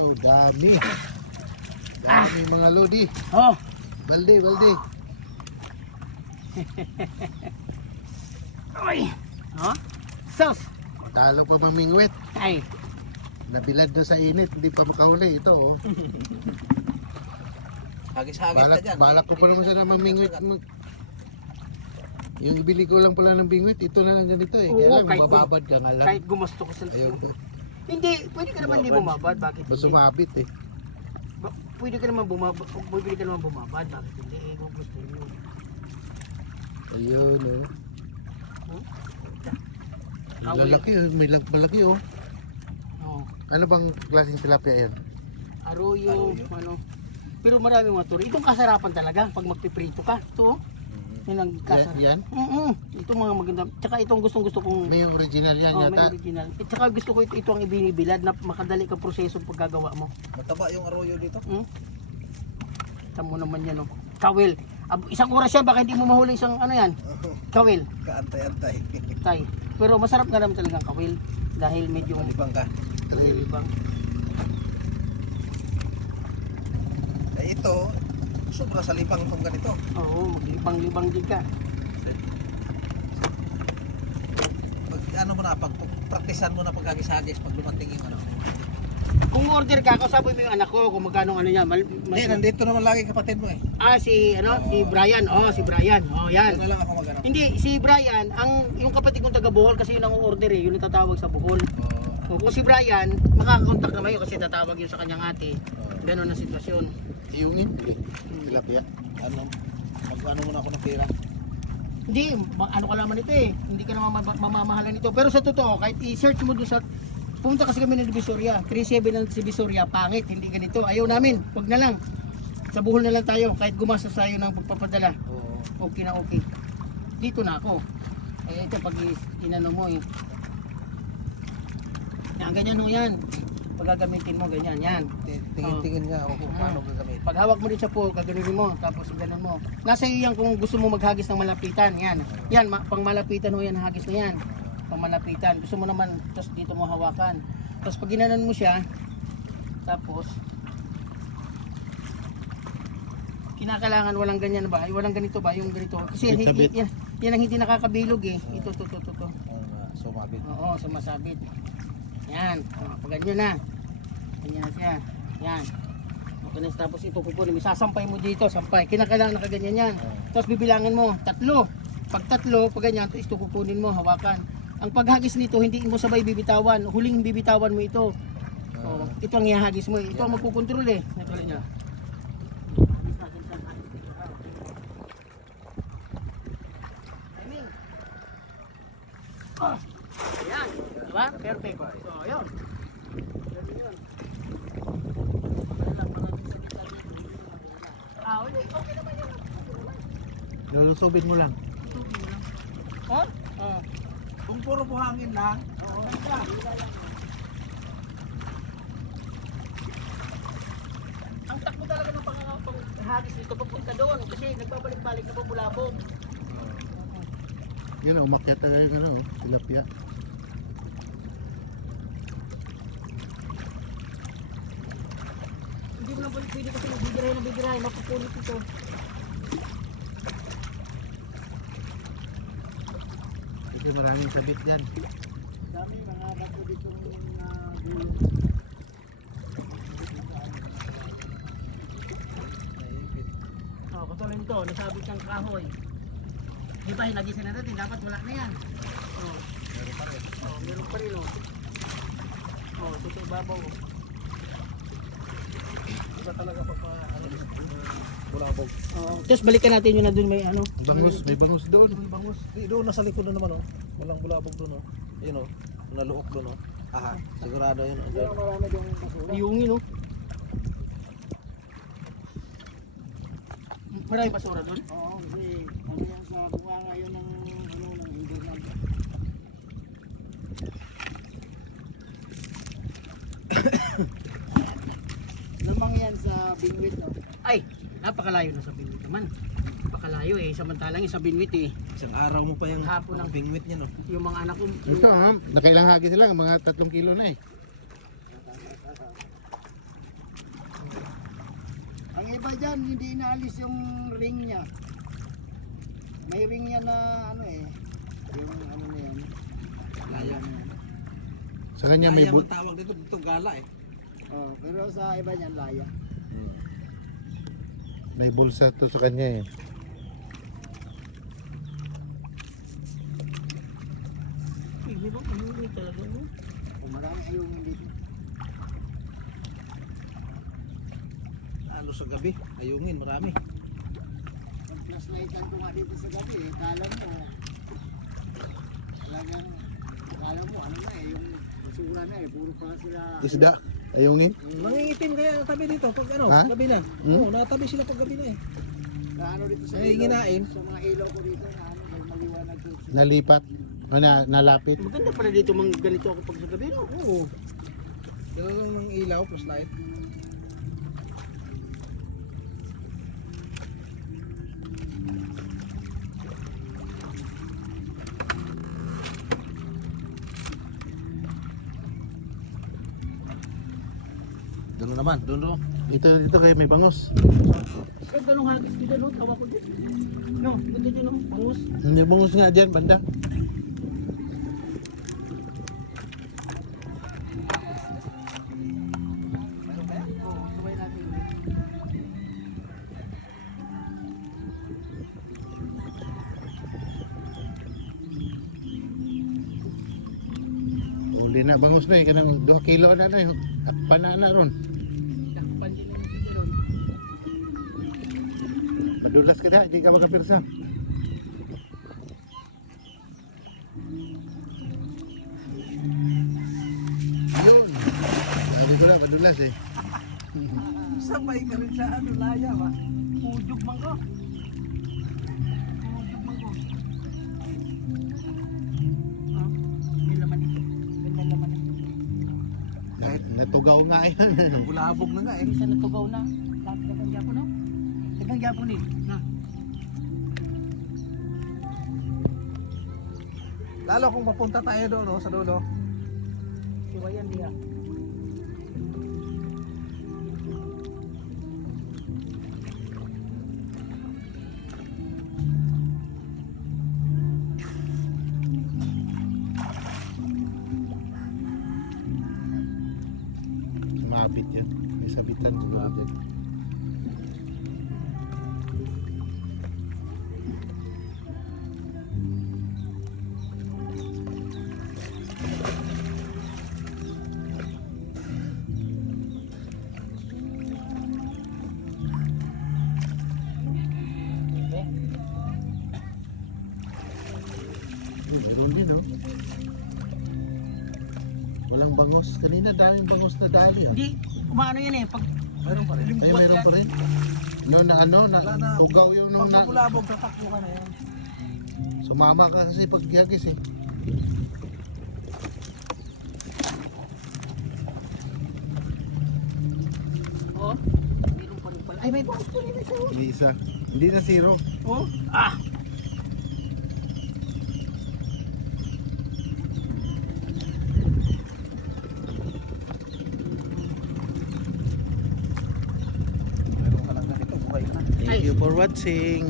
Wow, dami. Dami mga lodi. Oh. Balde, balde. Oy. Oh. Sus. Talo pa mamingwit. Ay. Nabilad na sa init, hindi pa makahuli. Ito oh. Hagis-hagis ka dyan. Balak ko pa naman sana mamingwit. Yung ibili ko lang pala ng bingwit, ito na lang ganito eh. Kaya Oo, lang, kahit mababad ka nga lang. Kahit gumasto ka sa Ayaw ko. Hindi, pwede ka naman hindi bumabad. Bakit Basta hindi? sumabit eh. Pwede ka naman bumabad. Pwede ka naman bumabad. Bakit hindi? Eh, kung gusto nyo. Ayun oh. Hmm? Ang lalaki oh, may malaki oh. Oh. Ano bang klaseng tilapia yan? Arroyo, ano. Pero marami mga turi. Itong kasarapan talaga pag magpiprito ka. Ito, yan ang kasarapan. Yan? Ito mga maganda. Tsaka itong gustong gusto kong May original yan may yata. original. At tsaka gusto ko ito ang ibinibilad na makadali ka proseso paggagawa mo. Mataba yung arroyo dito. Tamo naman yan, oh. Kawil. Isang oras yan, baka hindi mo mahuli isang ano yan. Kawil. Kaantay-antay. Tay. Pero masarap nga naman talagang kawil. Dahil medyo Malibang ka. malibang. Eh ito, sobra sa libang itong ganito. Oo, maglibang-libang din ka. Pag ano mo na, pag praktisan mo na pag-hagis-hagis pag dumating yung ano. Kung order ka, kausapin mo yung anak ko kung magkano ano yan. Hindi, nandito naman lagi kapatid mo eh. Si Brian. Si Brian. Yan. Doon na lang ako magano. Hindi, si Brian, yung kapatid kong taga Bohol kasi yun ang order yun ang tatawag sa Bohol. Kung si Brian, makakakontak naman yun kasi tatawag yun sa kanyang ate. Ganon ang sitwasyon. Yung hindi. Tilapia. Ano, mag-ano muna ako ng pera. Hindi, ano ka naman ito eh. Hindi ka naman mamamahalan ito. Pero sa totoo, kahit i-search mo doon sa... Pumunta kasi kami ng Divisoria. 37 ng Divisoria, pangit, hindi ganito. Ayaw namin, wag na lang. Sa Bohol na lang tayo, kahit gumastos tayo ng pagpapadala. Oo. Okay na okay. Dito na ako. Eh, ito pag inano mo eh. Yan, ganyan ho yan. Pag gagamitin mo, ganyan, yan. Tingin-tingin nga ako kung paano gagamit. Pag hawak mo din sa pool, gaganunin mo, tapos ganun mo. Nasa iyo yan kung gusto mo maghagis ng malapitan, yan. Yan, pang malapitan ho yan, hagis na yan. Pang malapitan. Gusto mo naman, tapos dito mo hawakan. Tapos pag ginanon mo siya, tapos, kinakailangan walang ganyan ba? Walang ganito ba? Yung ganito. Kasi yan ang hindi nakakabilog eh. Ito. Sumabit. Oo, sumasabit. Yan. Pag ganyan na. Ganyan na siya. Yan. Okay, tapos ito kukunin mo. Sasampay mo dito. Sampay. Kinakailangan nakaganyan yan. Tapos bibilangin mo. 3. Pag 3, pag ganyan, ito kukunin mo. Hawakan. Ang paghagis nito, hindi mo sabay bibitawan. Huling bibitawan mo ito. Ito ang ihagis mo. Ito ang magkukontrol eh. Natuloy niya. Ayan. Diba? Perfect. So, ayun. Okay naman yun. Lulusubin mo lang. Oh? Kung puro buhangin lang, Ang takbo talaga ng paghagis dito papunta doon kasi nagbabalik-balik na pabulabog. Yan umakyat talaga yung ano, tilapia. Hindi mo na pwede kasi nagbibirahin, mapupunit ito. Ito maraming sabit yan. Dami mga bato dito gulo. Katulad nito, nasabit siyang kahoy. Di ba, hinagisan na natin, dapat wala na yan. meron pa rin. Meron pa rin ito sa ibabaw. Iba talaga bulabog. Tapos balikan natin yun na dun may ano. Bangus, may bangus doon. May bangus. Doon nasa likod na naman oh. Walang bulabog doon oh. Yun oh. Naluok doon oh. Aha, sigurado yun. Marami doon basura. Iyungin Marami basura doon? Oo, kasi ano yan sa bunganga yun ng invernal. Lamang yan sa Binwit, no? Ay, napakalayo na sa Binwit naman. Napakalayo eh, samantalang sa Binwit eh. Isang araw mo pa yung Hapon ng bingwit niya no. Yung mga anak ko, Ito, nakailang hagis sila, mga 3 kilo na eh. iba dyan, hindi inaalis yung ring niya. May ring niya na ano eh. Yung ano na yan. Laya. Sa kanya may Laya bul ang tawag dito gala eh. Oh, pero sa iba niyan laya. may bulsa to sa kanya eh. Hindi ba? Hindi talaga no? Kung marami ayungin dito. Lalo sa gabi, ayungin marami. Pag flashlightan ko nga dito sa gabi, kala mo, talagang, kala mo, ano na eh, yung basura na eh, puro pala sila. Isda, ayungin. Nangingitim kaya tabi dito pag ano, Ha? gabi na. Hmm? Oo, natabi sila pag gabi na eh. Na ano dito sa Ay, nginain. sa mga ilaw ko dito na ano, may maliwanag ko. Nalipat. Nalapit. Maganda pala dito mang ganito ako pag sa gabi no? Oo. Dala lang ng ilaw plus light. Doon naman, doon. Dito kayo may bangus. Eh, ganun hagis dito no? Tawa ko dito. No, ganda dito no? Pangus. May bangus nga dyan, banda. Oo, sabay natin. Uli na bangus na eh. Kanang 2 kilo na na eh. Panana ron. Takpan din naman dito ron. Madulas ka na, hindi ka makapirsa. Yun. Sabi ko na, madulas eh. Sabay ka rin sa ano, laya ba? Pujog man ko. Pujog man ko. Ah, may laman ito. Ganda laman ito. Kahit natugaw nga yan. Bulabog na nga eh. Isa natugaw na. Lahat dagang Japon no? Dagang Japon eh. Na. Lalo kung papunta tayo doon no, sa dulo. Siwayan niya. Mabit yan. May sabitan. Mabit. Meron din oh. Walang bangos. Kanina daming bangos na dali oh. Hindi, umano yan eh. Pag Mayroon pa rin. Ay, meron pa rin. No, na ano, na, Wala na. tugaw yung nung Pag na, bulabog, tatakbo ka na yan. sumama ka kasi pag gihagis eh. oh, meron pa rin pala. Ay, may bukas po rin isa. Hindi isa. Hindi na zero. Oh, ah. Mayroon ka lang ganito, buhay ka na. Thank you for watching.